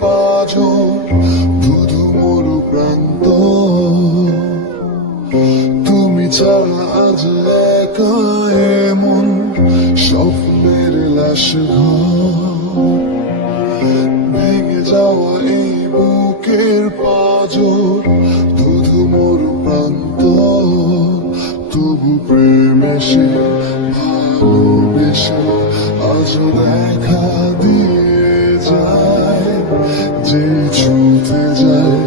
পাঁজর ধুধু মরু প্রান্ত, তুমি ছাড়া আজ একা এমন স্বপ্নের লাশ ঘর, ভেঙে যাওয়া এই বুকের পাঁজর ধুধু মরু প্রান্ত, তবু প্রেম এসে ভালোবেসে আজও দেখা দিয়ে যায়, যে ছুঁতে যায়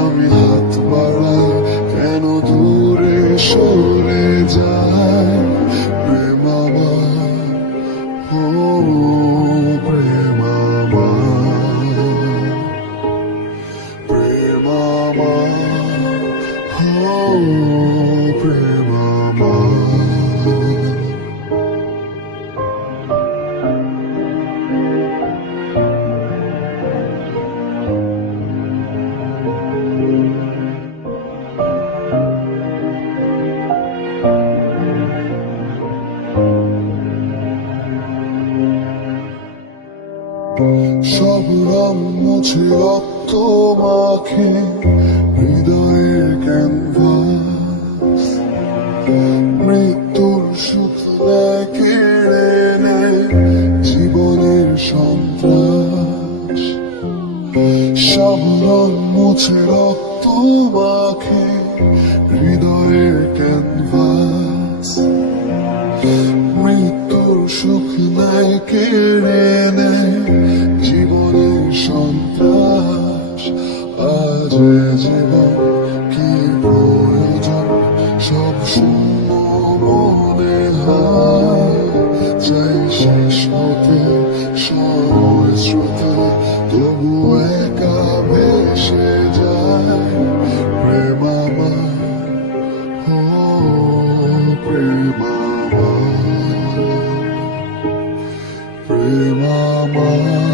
আমি হাত বাড়াই কেন দূরে সরে যায়। প্রেম আমার, ও প্রেম আমার, প্রেম আমার, ও প্রেম আমার। সব রং মুছে রক্ত মাখে হৃদয়ের ক্যানভাস, মৃত্যুর সুখ দেয় কেড়ে নেয় জীবনের সন্ত্রাস। সব রং মুছে রক্ত মাখে হৃদয়ের ক্যানভাস, মৃত্যুর সুখ নেয় কেড়ে নেয় জীবনের সন্ত্রাস। আজ জীবন কি প্রয়োজন সব শূন্য মনে হয়, চাই শেষ হতে সময় স্রোতে তবু একা ভেসে যায়। প্রেম আমার, ও প্রেম আমার, প্রেম আমার।